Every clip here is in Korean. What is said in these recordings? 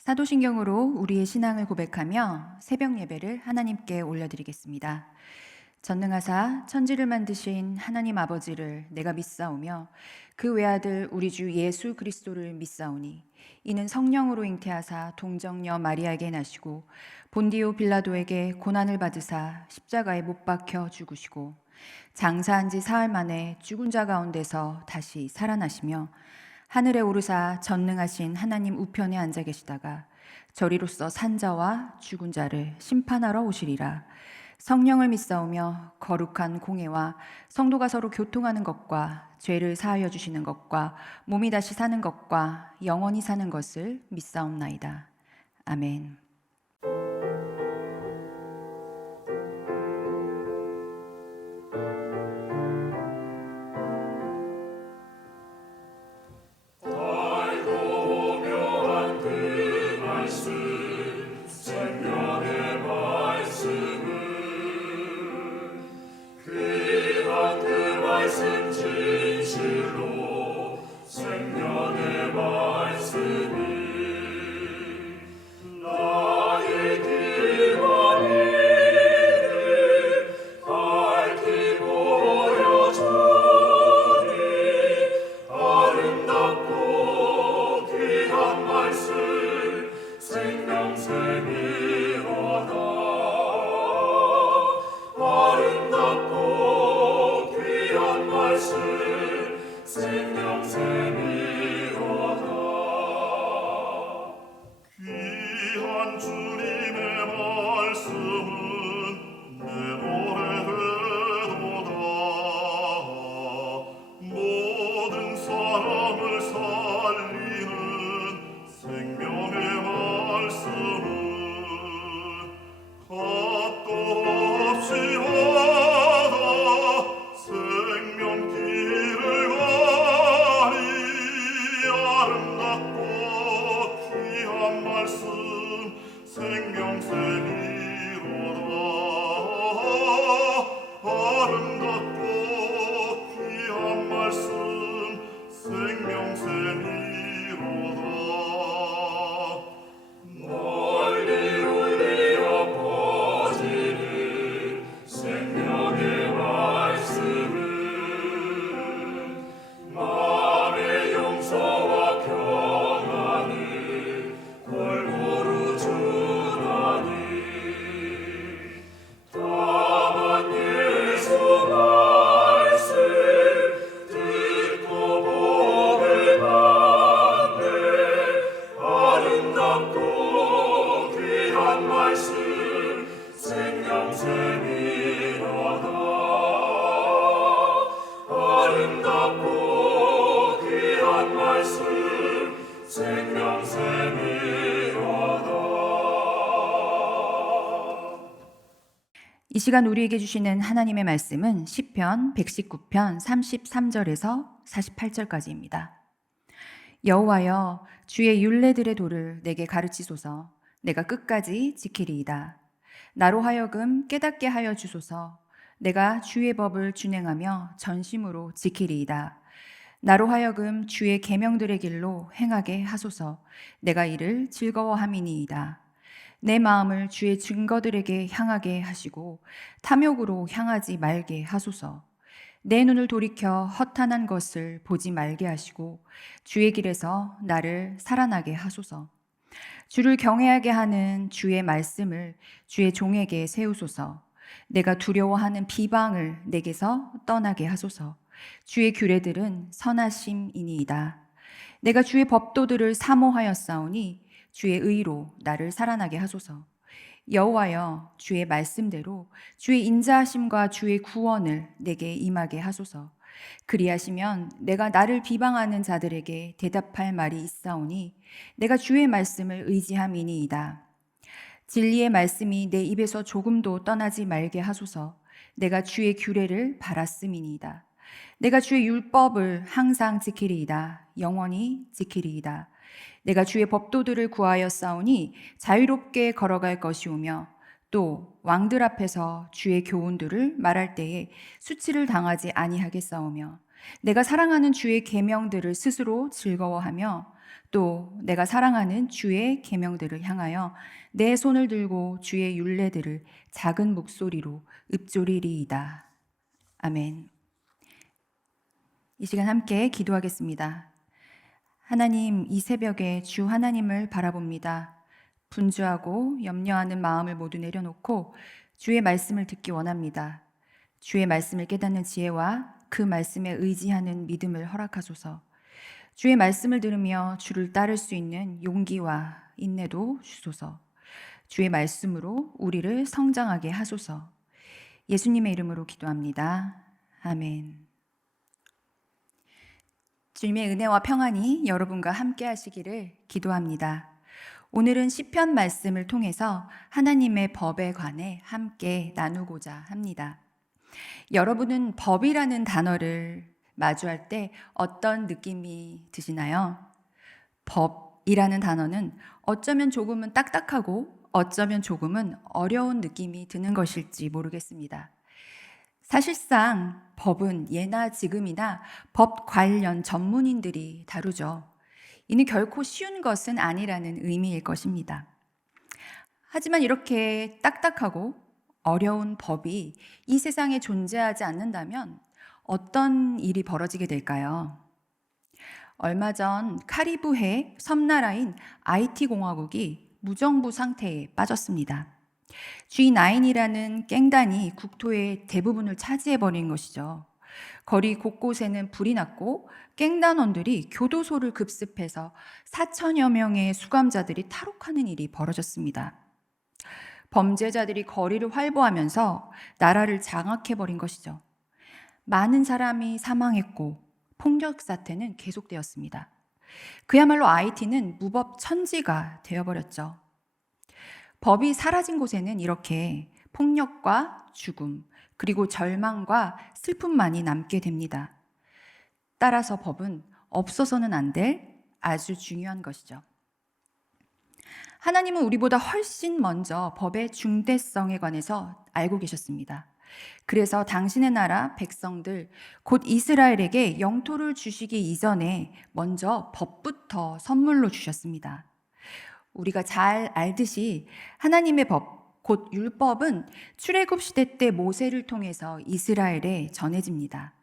사도신경으로 우리의 신앙을 고백하며 새벽 예배를 하나님께 올려드리겠습니다. 전능하사 천지를 만드신 하나님 아버지를 내가 믿사오며 그 외아들 우리 주 예수 그리스도를 믿사오니 이는 성령으로 잉태하사 동정녀 마리아에게 나시고 본디오 빌라도에게 고난을 받으사 십자가에 못 박혀 죽으시고 장사한 지 사흘 만에 죽은 자 가운데서 다시 살아나시며 하늘에 오르사 전능하신 하나님 우편에 앉아 계시다가 저리로서 산자와 죽은 자를 심판하러 오시리라. 성령을 믿사오며 거룩한 공회와 성도가 서로 교통하는 것과 죄를 사하여 주시는 것과 몸이 다시 사는 것과 영원히 사는 것을 믿사옵나이다. 아멘. 이 시간 우리에게 주시는 하나님의 말씀은 시편 119편 33절에서 48절까지입니다. 여호와여, 주의 율례들의 도를 내게 가르치소서. 내가 끝까지 지키리이다. 나로 하여금 깨닫게 하여 주소서. 내가 주의 법을 준행하며 전심으로 지키리이다. 나로 하여금 주의 계명들의 길로 행하게 하소서. 내가 이를 즐거워함이니이다. 내 마음을 주의 증거들에게 향하게 하시고 탐욕으로 향하지 말게 하소서. 내 눈을 돌이켜 허탄한 것을 보지 말게 하시고 주의 길에서 나를 살아나게 하소서. 주를 경외하게 하는 주의 말씀을 주의 종에게 세우소서. 내가 두려워하는 비방을 내게서 떠나게 하소서. 주의 규례들은 선하심이니이다. 내가 주의 법도들을 사모하였사오니 주의 의로 나를 살아나게 하소서. 여호와여, 주의 말씀대로 주의 인자하심과 주의 구원을 내게 임하게 하소서. 그리하시면 내가 나를 비방하는 자들에게 대답할 말이 있사오니 내가 주의 말씀을 의지함이니이다. 진리의 말씀이 내 입에서 조금도 떠나지 말게 하소서. 내가 주의 규례를 바랐음이니이다. 내가 주의 율법을 항상 지키리이다. 영원히 지키리이다. 내가 주의 법도들을 구하였사오니 자유롭게 걸어갈 것이오며 또 왕들 앞에서 주의 교훈들을 말할 때에 수치를 당하지 아니하겠사오며 내가 사랑하는 주의 계명들을 스스로 즐거워하며 또 내가 사랑하는 주의 계명들을 향하여 내 손을 들고 주의 율례들을 작은 목소리로 읊조리리이다. 아멘. 이 시간 함께 기도하겠습니다. 하나님, 이 새벽에 주 하나님을 바라봅니다. 분주하고 염려하는 마음을 모두 내려놓고 주의 말씀을 듣기 원합니다. 주의 말씀을 깨닫는 지혜와 그 말씀에 의지하는 믿음을 허락하소서. 주의 말씀을 들으며 주를 따를 수 있는 용기와 인내도 주소서. 주의 말씀으로 우리를 성장하게 하소서. 예수님의 이름으로 기도합니다. 아멘. 주님의 은혜와 평안이 여러분과 함께 하시기를 기도합니다. 오늘은 시편 말씀을 통해서 하나님의 법에 관해 함께 나누고자 합니다. 여러분은 법이라는 단어를 마주할 때 어떤 느낌이 드시나요? 법이라는 단어는 어쩌면 조금은 딱딱하고 어쩌면 조금은 어려운 느낌이 드는 것일지 모르겠습니다. 사실상 법은 예나 지금이나 법 관련 전문인들이 다루죠. 이는 결코 쉬운 것은 아니라는 의미일 것입니다. 하지만 이렇게 딱딱하고 어려운 법이 이 세상에 존재하지 않는다면 어떤 일이 벌어지게 될까요? 얼마 전 카리브해 섬나라인 아이티 공화국이 무정부 상태에 빠졌습니다. G9이라는 갱단이 국토의 대부분을 차지해버린 것이죠. 거리 곳곳에는 불이 났고 갱단원들이 교도소를 급습해서 4천여 명의 수감자들이 탈옥하는 일이 벌어졌습니다. 범죄자들이 거리를 활보하면서 나라를 장악해버린 것이죠. 많은 사람이 사망했고 폭력 사태는 계속되었습니다. 그야말로 IT는 무법천지가 되어버렸죠. 법이 사라진 곳에는 이렇게 폭력과 죽음, 그리고 절망과 슬픔만이 남게 됩니다. 따라서 법은 없어서는 안 될 아주 중요한 것이죠. 하나님은 우리보다 훨씬 먼저 법의 중대성에 관해서 알고 계셨습니다. 그래서 당신의 나라 백성들, 곧 이스라엘에게 영토를 주시기 이전에 먼저 법부터 선물로 주셨습니다. 우리가 잘 알듯이 하나님의 법, 곧 율법은 출애굽 시대 때 모세를 통해서 이스라엘에 전해집니다.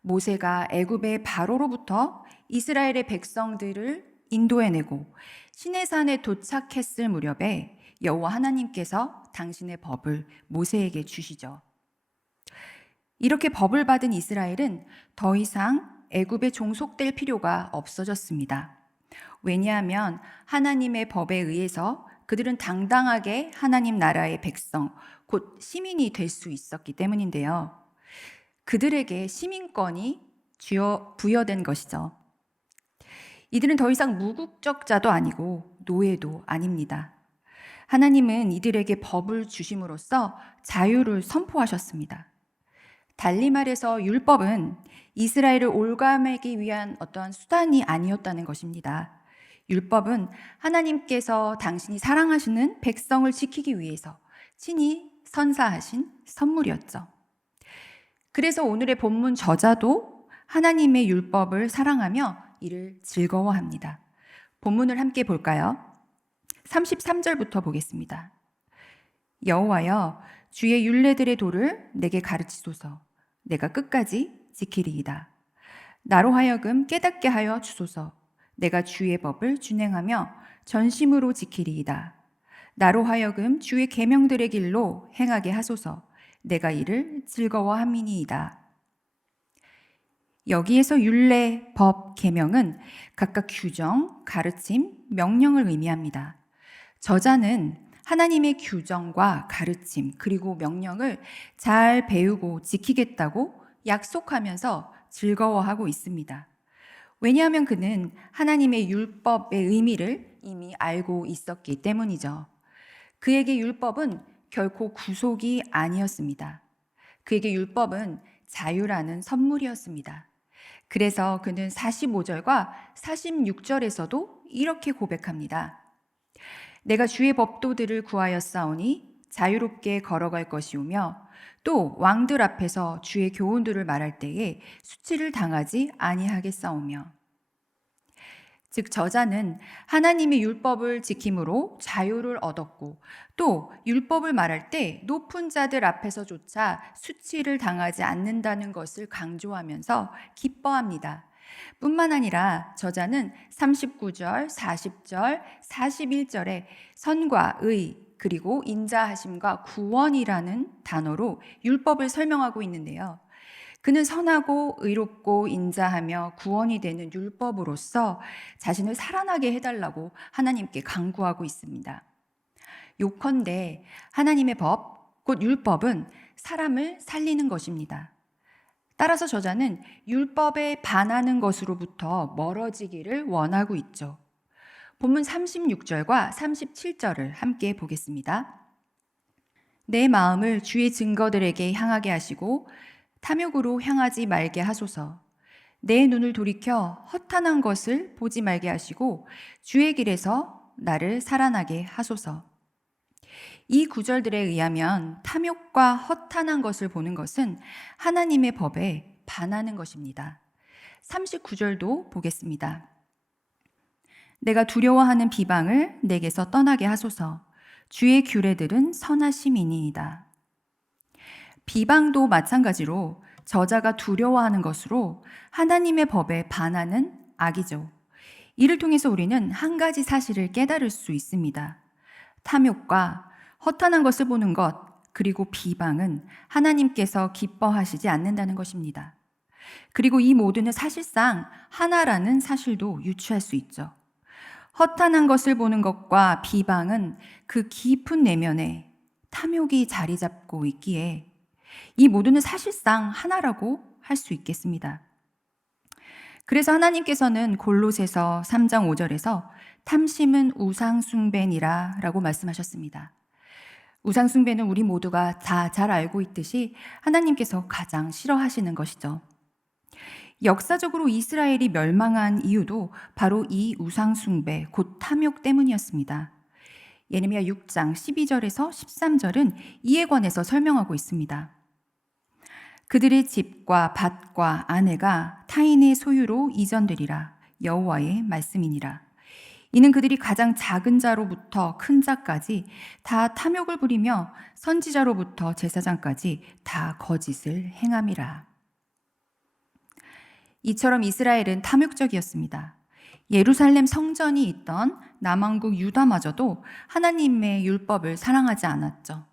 모세가 애굽의 바로로부터 이스라엘의 백성들을 인도해내고 시내산에 도착했을 무렵에 여호와 하나님께서 당신의 법을 모세에게 주시죠. 이렇게 법을 받은 이스라엘은 더 이상 애굽에 종속될 필요가 없어졌습니다. 왜냐하면 하나님의 법에 의해서 그들은 당당하게 하나님 나라의 백성, 곧 시민이 될 수 있었기 때문인데요. 그들에게 시민권이 부여된 것이죠. 이들은 더 이상 무국적자도 아니고 노예도 아닙니다. 하나님은 이들에게 법을 주심으로써 자유를 선포하셨습니다. 달리 말해서 율법은 이스라엘을 올가매기 위한 어떠한 수단이 아니었다는 것입니다. 율법은 하나님께서 당신이 사랑하시는 백성을 지키기 위해서 친히 선사하신 선물이었죠. 그래서 오늘의 본문 저자도 하나님의 율법을 사랑하며 이를 즐거워합니다. 본문을 함께 볼까요? 33절부터 보겠습니다. 여호와여, 주의 율례들의 도를 내게 가르치소서. 내가 끝까지 지키리이다. 나로 하여금 깨닫게 하여 주소서. 내가 주의 법을 준행하며 전심으로 지키리이다. 나로 하여금 주의 계명들의 길로 행하게 하소서. 내가 이를 즐거워함이니이다. 여기에서 율례, 법, 계명은 각각 규정, 가르침, 명령을 의미합니다. 저자는 하나님의 규정과 가르침 그리고 명령을 잘 배우고 지키겠다고 약속하면서 즐거워하고 있습니다. 왜냐하면 그는 하나님의 율법의 의미를 이미 알고 있었기 때문이죠. 그에게 율법은 결코 구속이 아니었습니다. 그에게 율법은 자유라는 선물이었습니다. 그래서 그는 45절과 46절에서도 이렇게 고백합니다. 내가 주의 법도들을 구하였사오니 자유롭게 걸어갈 것이오며 또 왕들 앞에서 주의 교훈들을 말할 때에 수치를 당하지 아니하겠사오며. 즉 저자는 하나님의 율법을 지킴으로 자유를 얻었고 또 율법을 말할 때 높은 자들 앞에서조차 수치를 당하지 않는다는 것을 강조하면서 기뻐합니다. 뿐만 아니라 저자는 39절, 40절, 41절에 선과 의, 그리고 인자하심과 구원이라는 단어로 율법을 설명하고 있는데요. 그는 선하고 의롭고 인자하며 구원이 되는 율법으로서 자신을 살아나게 해달라고 하나님께 간구하고 있습니다. 요컨대 하나님의 법, 곧 율법은 사람을 살리는 것입니다. 따라서 저자는 율법에 반하는 것으로부터 멀어지기를 원하고 있죠. 본문 36절과 37절을 함께 보겠습니다. 내 마음을 주의 증거들에게 향하게 하시고 탐욕으로 향하지 말게 하소서. 내 눈을 돌이켜 허탄한 것을 보지 말게 하시고 주의 길에서 나를 살아나게 하소서. 이 구절들에 의하면 탐욕과 허탄한 것을 보는 것은 하나님의 법에 반하는 것입니다. 39절도 보겠습니다. 내가 두려워하는 비방을 내게서 떠나게 하소서. 주의 규례들은 선하심이니이다. 비방도 마찬가지로 저자가 두려워하는 것으로 하나님의 법에 반하는 악이죠. 이를 통해서 우리는 한 가지 사실을 깨달을 수 있습니다. 탐욕과 허탄한 것을 보는 것, 그리고 비방은 하나님께서 기뻐하시지 않는다는 것입니다. 그리고 이 모두는 사실상 하나라는 사실도 유추할 수 있죠. 허탄한 것을 보는 것과 비방은 그 깊은 내면에 탐욕이 자리 잡고 있기에 이 모두는 사실상 하나라고 할 수 있겠습니다. 그래서 하나님께서는 골로새서 3장 5절에서 탐심은 우상숭배니라 라고 말씀하셨습니다. 우상숭배는 우리 모두가 다 잘 알고 있듯이 하나님께서 가장 싫어하시는 것이죠. 역사적으로 이스라엘이 멸망한 이유도 바로 이 우상숭배, 곧 탐욕 때문이었습니다. 예레미야 6장 12절에서 13절은 이에 관해서 설명하고 있습니다. 그들의 집과 밭과 아내가 타인의 소유로 이전되리라. 여호와의 말씀이니라. 이는 그들이 가장 작은 자로부터 큰 자까지 다 탐욕을 부리며 선지자로부터 제사장까지 다 거짓을 행함이라. 이처럼 이스라엘은 탐욕적이었습니다. 예루살렘 성전이 있던 남왕국 유다마저도 하나님의 율법을 사랑하지 않았죠.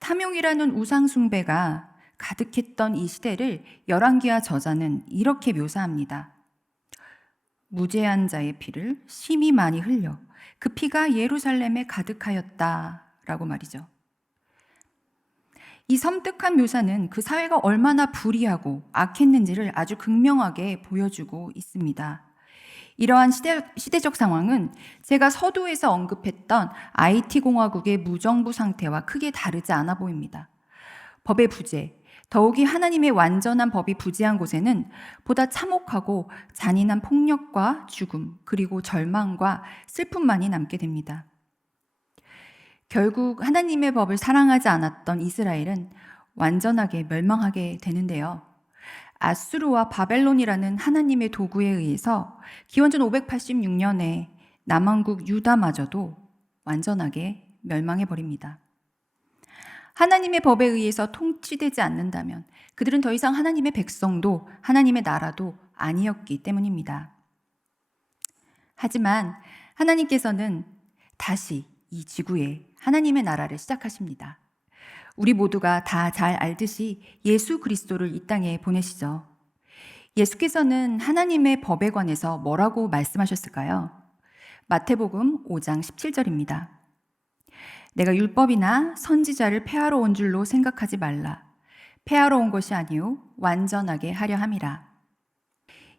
탐욕이라는 우상숭배가 가득했던 이 시대를 열왕기하 저자는 이렇게 묘사합니다. 무죄한 자의 피를 심히 많이 흘려 그 피가 예루살렘에 가득하였다라고 말이죠. 이 섬뜩한 묘사는 그 사회가 얼마나 불의하고 악했는지를 아주 극명하게 보여주고 있습니다. 이러한 시대적 상황은 제가 서두에서 언급했던 IT공화국의 무정부 상태와 크게 다르지 않아 보입니다. 법의 부재, 더욱이 하나님의 완전한 법이 부재한 곳에는 보다 참혹하고 잔인한 폭력과 죽음, 그리고 절망과 슬픔만이 남게 됩니다. 결국 하나님의 법을 사랑하지 않았던 이스라엘은 완전하게 멸망하게 되는데요. 아수르와 바벨론이라는 하나님의 도구에 의해서 기원전 586년에 남왕국 유다마저도 완전하게 멸망해버립니다. 하나님의 법에 의해서 통치되지 않는다면 그들은 더 이상 하나님의 백성도 하나님의 나라도 아니었기 때문입니다. 하지만 하나님께서는 다시 이 지구에 하나님의 나라를 시작하십니다. 우리 모두가 다 잘 알듯이 예수 그리스도를 이 땅에 보내시죠. 예수께서는 하나님의 법에 관해서 뭐라고 말씀하셨을까요? 마태복음 5장 17절입니다. 내가 율법이나 선지자를 폐하러 온 줄로 생각하지 말라. 폐하러 온 것이 아니요 완전하게 하려 함이라.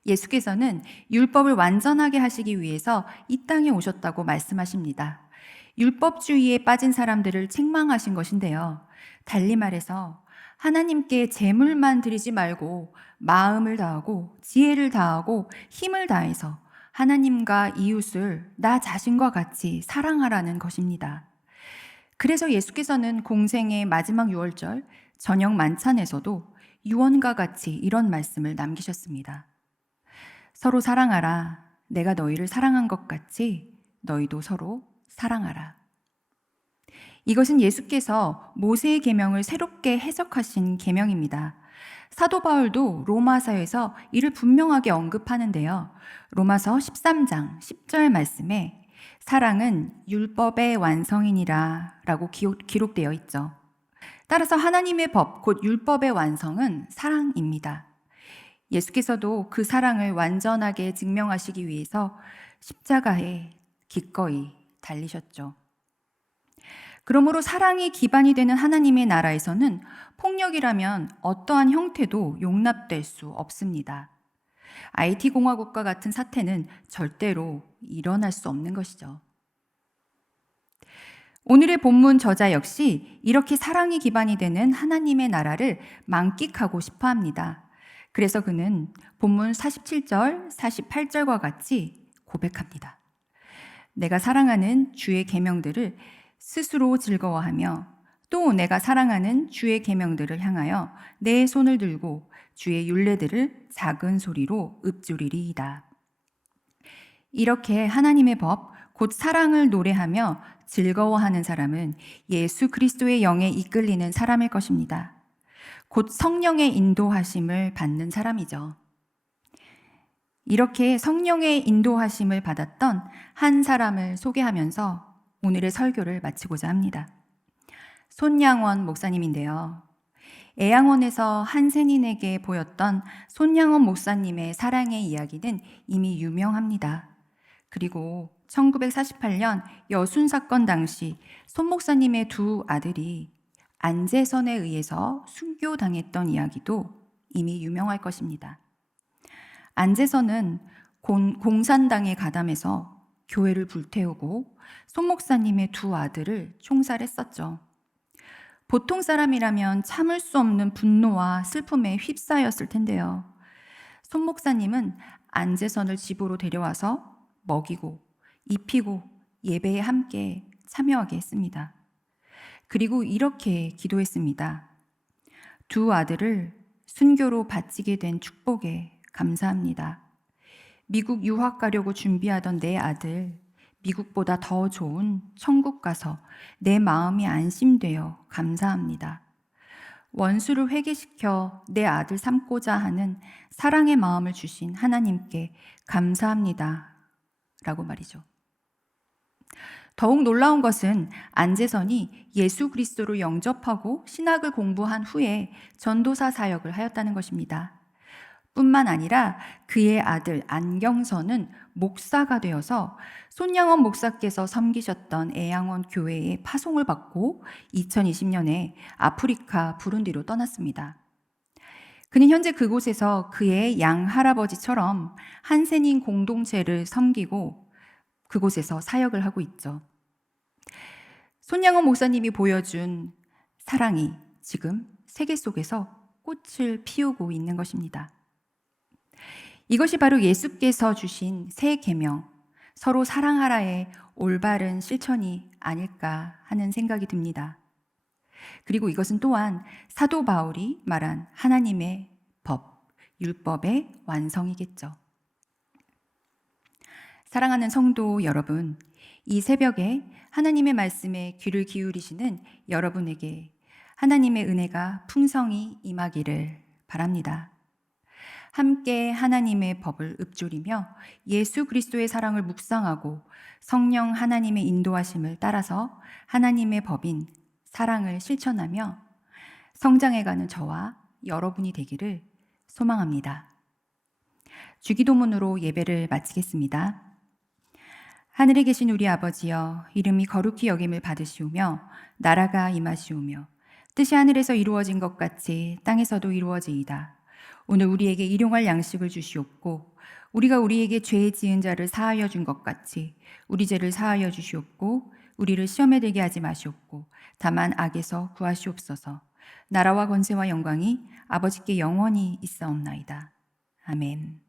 예수께서는 율법을 완전하게 하시기 위해서 이 땅에 오셨다고 말씀하십니다. 율법주의에 빠진 사람들을 책망하신 것인데요. 달리 말해서 하나님께 제물만 드리지 말고 마음을 다하고 지혜를 다하고 힘을 다해서 하나님과 이웃을 나 자신과 같이 사랑하라는 것입니다. 그래서 예수께서는 공생의 마지막 유월절 저녁 만찬에서도 유언과 같이 이런 말씀을 남기셨습니다. 서로 사랑하라. 내가 너희를 사랑한 것 같이 너희도 서로 사랑하라. 이것은 예수께서 모세의 계명을 새롭게 해석하신 계명입니다. 사도 바울도 로마서에서 이를 분명하게 언급하는데요. 로마서 13장 10절 말씀에 사랑은 율법의 완성이니라 라고 기록되어 있죠. 따라서 하나님의 법, 곧 율법의 완성은 사랑입니다. 예수께서도 그 사랑을 완전하게 증명하시기 위해서 십자가에 기꺼이 달리셨죠. 그러므로 사랑이 기반이 되는 하나님의 나라에서는 폭력이라면 어떠한 형태도 용납될 수 없습니다. IT 공화국과 같은 사태는 절대로 일어날 수 없는 것이죠. 오늘의 본문 저자 역시 이렇게 사랑이 기반이 되는 하나님의 나라를 만끽하고 싶어 합니다. 그래서 그는 본문 47절, 48절과 같이 고백합니다. 내가 사랑하는 주의 계명들을 스스로 즐거워하며 또 내가 사랑하는 주의 계명들을 향하여 내 손을 들고 주의 율례들을 작은 소리로 읊조리리이다. 이렇게 하나님의 법, 곧 사랑을 노래하며 즐거워하는 사람은 예수 그리스도의 영에 이끌리는 사람일 것입니다. 곧 성령의 인도하심을 받는 사람이죠. 이렇게 성령의 인도하심을 받았던 한 사람을 소개하면서 오늘의 설교를 마치고자 합니다. 손양원 목사님인데요. 애양원에서 한센인에게 보였던 손양원 목사님의 사랑의 이야기는 이미 유명합니다. 그리고 1948년 여순 사건 당시 손 목사님의 두 아들이 안재선에 의해서 순교당했던 이야기도 이미 유명할 것입니다. 안재선은 공산당에 가담해서 교회를 불태우고 손 목사님의 두 아들을 총살했었죠. 보통 사람이라면 참을 수 없는 분노와 슬픔에 휩싸였을 텐데요. 손 목사님은 안재선을 집으로 데려와서 먹이고 입히고 예배에 함께 참여하게 했습니다. 그리고 이렇게 기도했습니다. 두 아들을 순교로 바치게 된 축복에 감사합니다. 미국 유학 가려고 준비하던 내 아들, 미국보다 더 좋은 천국 가서 내 마음이 안심되어 감사합니다. 원수를 회개시켜 내 아들 삼고자 하는 사랑의 마음을 주신 하나님께 감사합니다. 라고 말이죠. 더욱 놀라운 것은 안재선이 예수 그리스도를 영접하고 신학을 공부한 후에 전도사 사역을 하였다는 것입니다. 뿐만 아니라 그의 아들 안경선은 목사가 되어서 손양원 목사께서 섬기셨던 애양원 교회에 파송을 받고 2020년에 아프리카 부룬디로 떠났습니다. 그는 현재 그곳에서 그의 양할아버지처럼 한센인 공동체를 섬기고 그곳에서 사역을 하고 있죠. 손양원 목사님이 보여준 사랑이 지금 세계 속에서 꽃을 피우고 있는 것입니다. 이것이 바로 예수께서 주신 새 계명, 서로 사랑하라의 올바른 실천이 아닐까 하는 생각이 듭니다. 그리고 이것은 또한 사도 바울이 말한 하나님의 법, 율법의 완성이겠죠. 사랑하는 성도 여러분, 이 새벽에 하나님의 말씀에 귀를 기울이시는 여러분에게 하나님의 은혜가 풍성히 임하기를 바랍니다. 함께 하나님의 법을 읊조리며 예수 그리스도의 사랑을 묵상하고 성령 하나님의 인도하심을 따라서 하나님의 법인 사랑을 실천하며 성장해가는 저와 여러분이 되기를 소망합니다. 주기도문으로 예배를 마치겠습니다. 하늘에 계신 우리 아버지여, 이름이 거룩히 여김을 받으시오며 나라가 임하시오며 뜻이 하늘에서 이루어진 것 같이 땅에서도 이루어지이다. 오늘 우리에게 일용할 양식을 주시옵고 우리가 우리에게 죄 지은 자를 사하여 준 것 같이 우리 죄를 사하여 주시옵고 우리를 시험에 들게 하지 마시옵고 다만 악에서 구하시옵소서. 나라와 권세와 영광이 아버지께 영원히 있사옵나이다. 아멘.